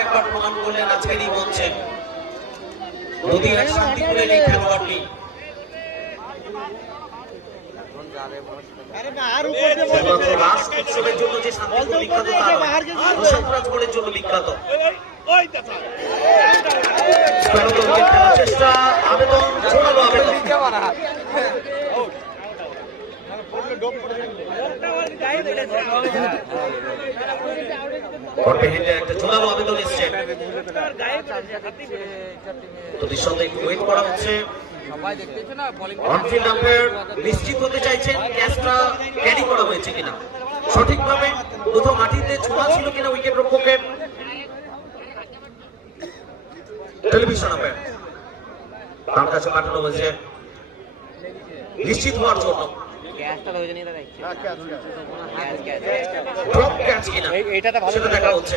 একবার প্রমাণ করলেন আজকেরই বলছেন নদীর এক শান্তিপুরের এই খেলোয়াড়টি। উৎসবের জন্য যে শান্তিপুর বিখ্যাত প্রশান্তরাজগড়ের জন্য বিখ্যাত। চেষ্টা আবেদন জোরালো আবেদন। একটা জোরালো আবেদন এসছে, তো নিঃসন্দেহে একটু ওয়েট করা হচ্ছে। অনফিল্ড আম্পায়ার নিশ্চিত হতে চাইছেন ক্যাচটা ক্যারি করা হয়েছে কিনা, সঠিকভাবে কোথাও মাটিতে ছোঁয়া ছিল কিনা উইকেট রক্ষকের। টেলিভিশন আম্পায়ার তার কাছে পাঠানো হয়েছে নিশ্চিত হওয়ার জন্য ড্রপ ক্যাচ কিনা সেটা দেখা হচ্ছে।